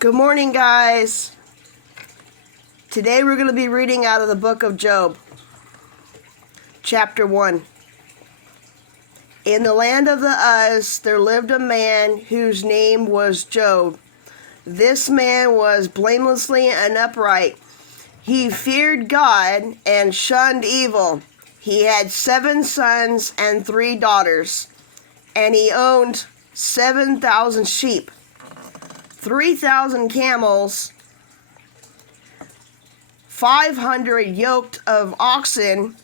Good morning, guys. Today we're going to be reading out of the book of Job, chapter 1. In the land of the Uz, there lived a man whose name was Job. This man was blamelessly and upright. He feared God and shunned evil. He had 7 sons and 3 daughters, and he owned 7,000 sheep, 3,000 camels, 500 yoked of oxen,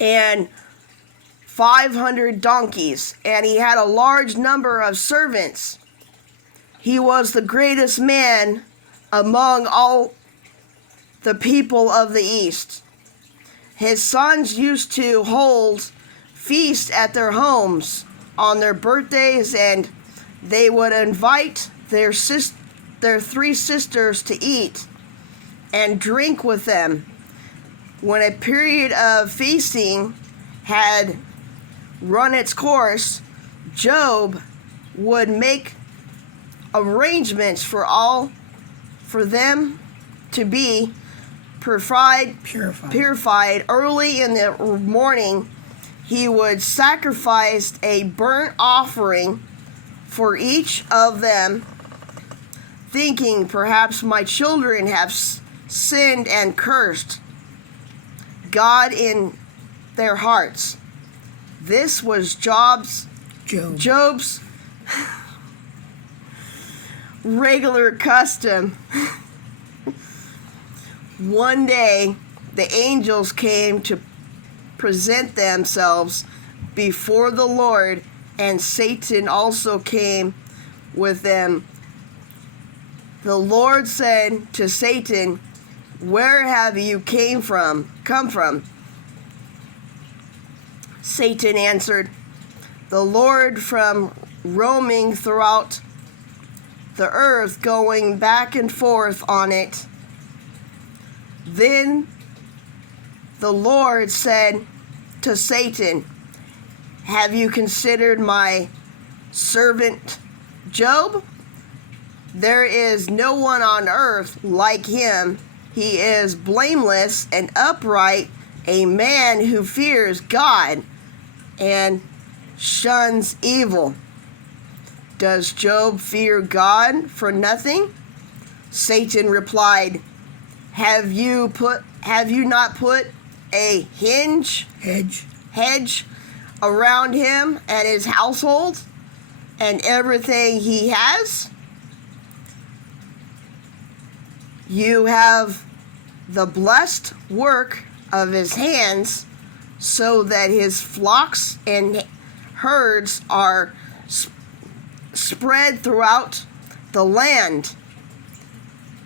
and 500 donkeys, and he had a large number of servants. He was the greatest man among all the people of the East. His sons used to hold feasts at their homes on their birthdays, and they would invite their 3 sisters to eat and drink with them. When a period of feasting had run its course, Job would make arrangements for them to be purified. Early in the morning, he would sacrifice a burnt offering for each of them, thinking, perhaps my children have sinned and cursed God in their hearts. This was Job's regular custom. One day, the angels came to present themselves before the Lord, and Satan also came with them. The Lord said to Satan, "Where have you come from?" Satan answered, "The Lord, from roaming throughout the earth, going back and forth on it." Then the Lord said to Satan, "Have you considered my servant Job? There is no one on earth like him. He is blameless and upright, a man who fears God and shuns evil. Does Job fear God for nothing?" Satan replied, Have you not put a hedge around him and his household and everything he has? You have the blessed work of his hands, so that his flocks and herds are spread throughout the land.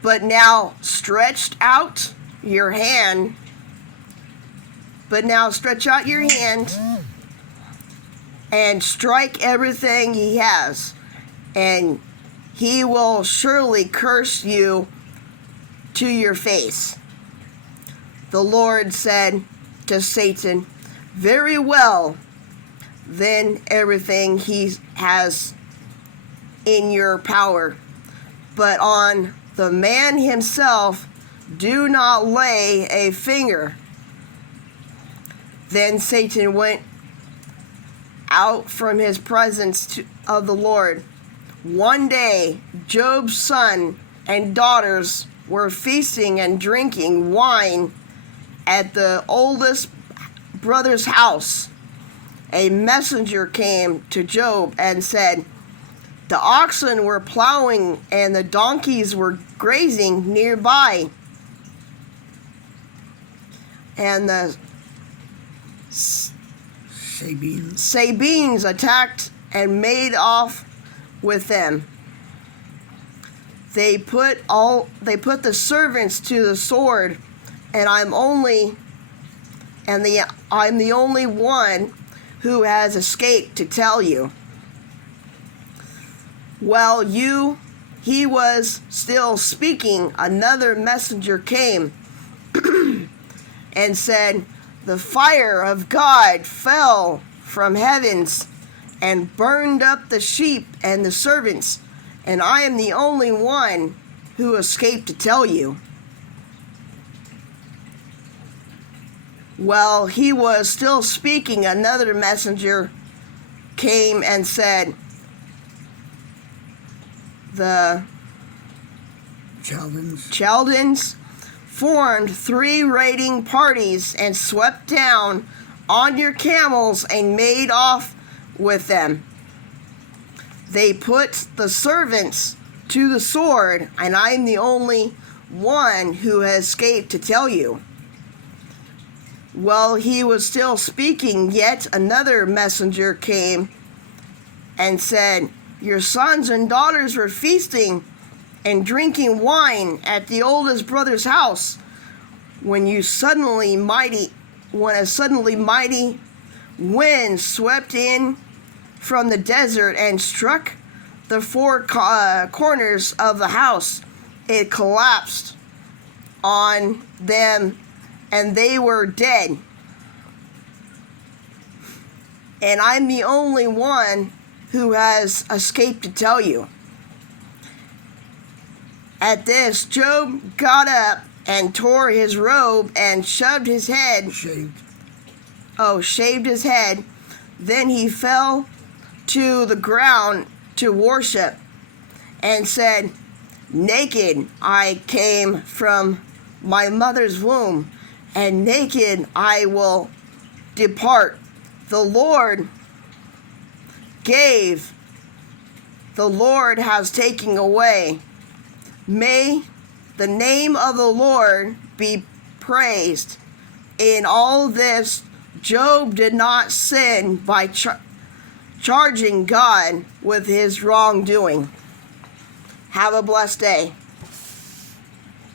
But now stretch out your hand and strike everything he has, and he will surely curse you to your face. The Lord said to Satan, "Very well, then everything he has in your power, but on the man himself do not lay a finger." Then Satan went out from his presence of the Lord. One day, Job's son and daughters were feasting and drinking wine at the oldest brother's house. A messenger came to Job and said, "The oxen were plowing and the donkeys were grazing nearby, and the Sabines attacked and made off with them. They put the servants to the sword, and I'm the only one who has escaped to tell you." While he was still speaking, another messenger came and said, "The fire of God fell from heavens and burned up the sheep and the servants and I am the only one who escaped to tell you. While he was still speaking, another messenger came and said, the Chaldeans formed 3 raiding parties and swept down on your camels and made off with them. They put the servants to the sword, and I am the only one who has escaped to tell you. While he was still speaking, yet another messenger came and said, your sons and daughters were feasting and drinking wine at the oldest brother's house when a suddenly mighty wind swept in from the desert and struck the 4 corners of the house. It collapsed on them, and they were dead. And I'm the only one who has escaped to tell you. At this, Job got up and tore his robe and shaved his head. Shaved his head. Then he fell to the ground to worship and said, naked I came from my mother's womb, and naked I will depart. The Lord gave, the Lord has taken away. May the name of the Lord be praised. In all this, Job did not sin by charging God with his wrongdoing. Have a blessed day.